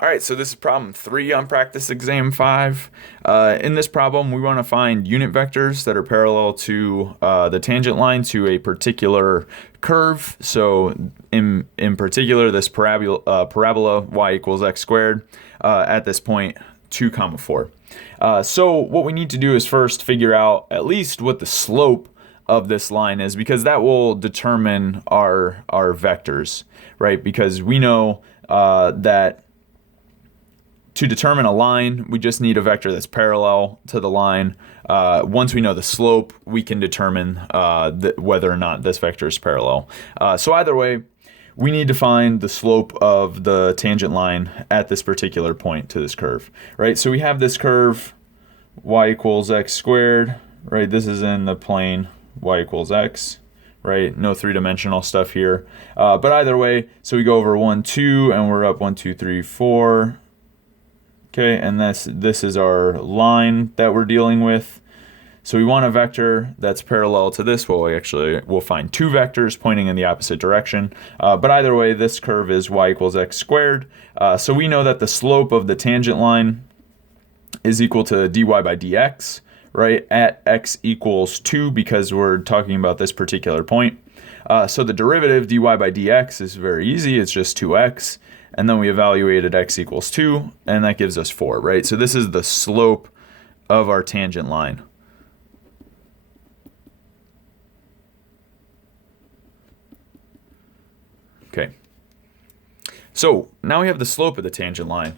All right, so this is problem 3 on practice exam 5. In this problem, we want to find unit vectors that are parallel to the tangent line to a particular curve. So in particular, this parabola y equals x squared at this point 2 comma 4. So what we need to do is first figure out at least what the slope of this line is, because that will determine our vectors, right? Because we know that to determine a line, we just need a vector that's parallel to the line. Once we know the slope, we can determine whether or not this vector is parallel. So either way, we need to find the slope of the tangent line at this particular point to this curve, right? So we have this curve, y equals x squared, right? This is in the plane y equals x, right? No three-dimensional stuff here. But either way, so we go over 1, 2, and we're up 1, 2, 3, 4. Okay, and this is our line that we're dealing with. So we want a vector that's parallel to this. Well, we'll find two vectors pointing in the opposite direction. But either way, this curve is y equals x squared. So we know that the slope of the tangent line is equal to dy by dx, right, at x equals 2, because we're talking about this particular point. So the derivative dy by dx is very easy. It's just 2x. And then we evaluated x equals 2, and that gives us 4, right? So this is the slope of our tangent line. Okay. So now we have the slope of the tangent line.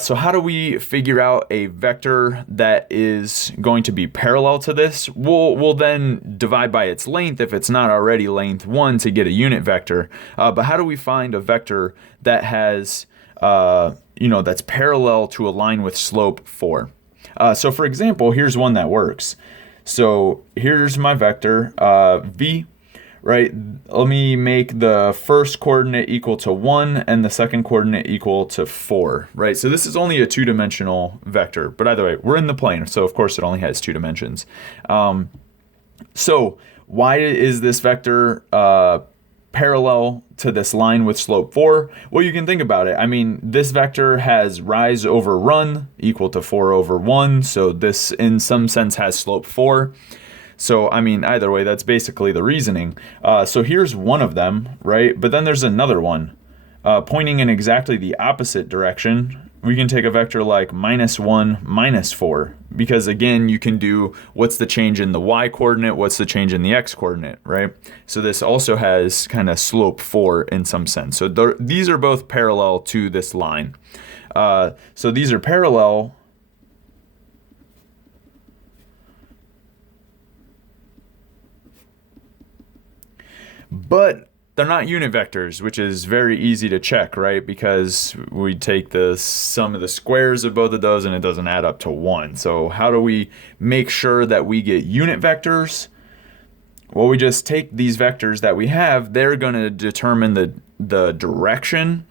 So how do we figure out a vector that is going to be parallel to this? We'll then divide by its length if it's not already length 1 to get a unit vector. But how do we find a vector that has, that's parallel to a line with slope 4? So for example, here's one that works. So here's my vector, v. Right, let me make the first coordinate equal to 1 and the second coordinate equal to 4, right? So this is only a two-dimensional vector, but either way, we're in the plane, so of course it only has 2 dimensions. So why is this vector parallel to this line with slope 4? Well, you can think about it. I mean, this vector has rise over run equal to 4 over 1, so this in some sense has slope 4. So, I mean, either way, that's basically the reasoning. So here's one of them, right? But then there's another one pointing in exactly the opposite direction. We can take a vector like -1, -4, because again, you can do what's the change in the y coordinate, what's the change in the x coordinate, right? So this also has kind of slope 4 in some sense. So these are both parallel to this line. So these are parallel. But they're not unit vectors, which is very easy to check, right? Because we take the sum of the squares of both of those and it doesn't add up to 1. So how do we make sure that we get unit vectors? Well, we just take these vectors that we have. They're going to determine the direction,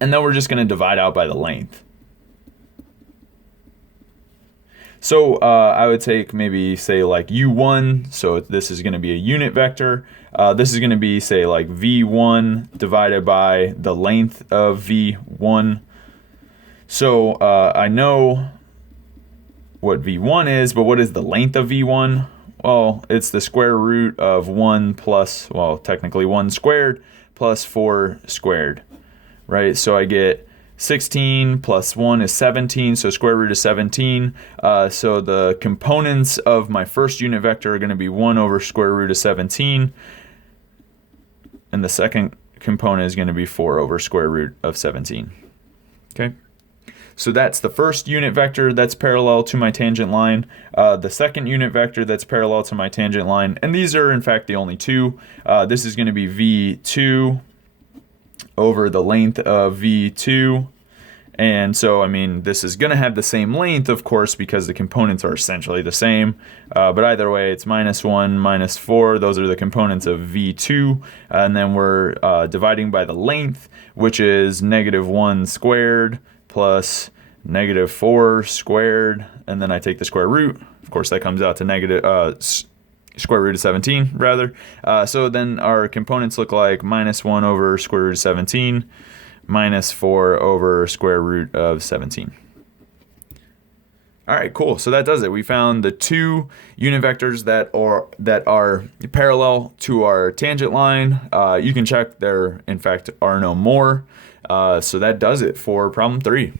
and then we're just going to divide out by the length. So I would take maybe, say, like u1, so this is going to be a unit vector. This is going to be, say, like v1 divided by the length of v1. So I know what v1 is, but what is the length of v1? Well, it's the square root of 1 plus, well, technically 1 squared plus 4 squared, right? So I get 16 plus 1 is 17, so square root is 17. So the components of my first unit vector are going to be 1 over square root of 17. And the second component is going to be 4 over square root of 17. Okay? So that's the first unit vector that's parallel to my tangent line. The second unit vector that's parallel to my tangent line. And these are, in fact, the only two. This is going to be v2 over the length of v2. And so, I mean, this is going to have the same length, of course, because the components are essentially the same. But either way, it's -1, -4. Those are the components of v2. And then we're dividing by the length, which is -1 squared plus -4 squared. And then I take the square root. Of course, that comes out to square root of 17, rather. So then our components look like -1 over square root of 17 minus 4 over square root of 17. All right, cool. So that does it. We found the two unit vectors that are parallel to our tangent line. You can check there, in fact, are no more. So that does it for problem 3.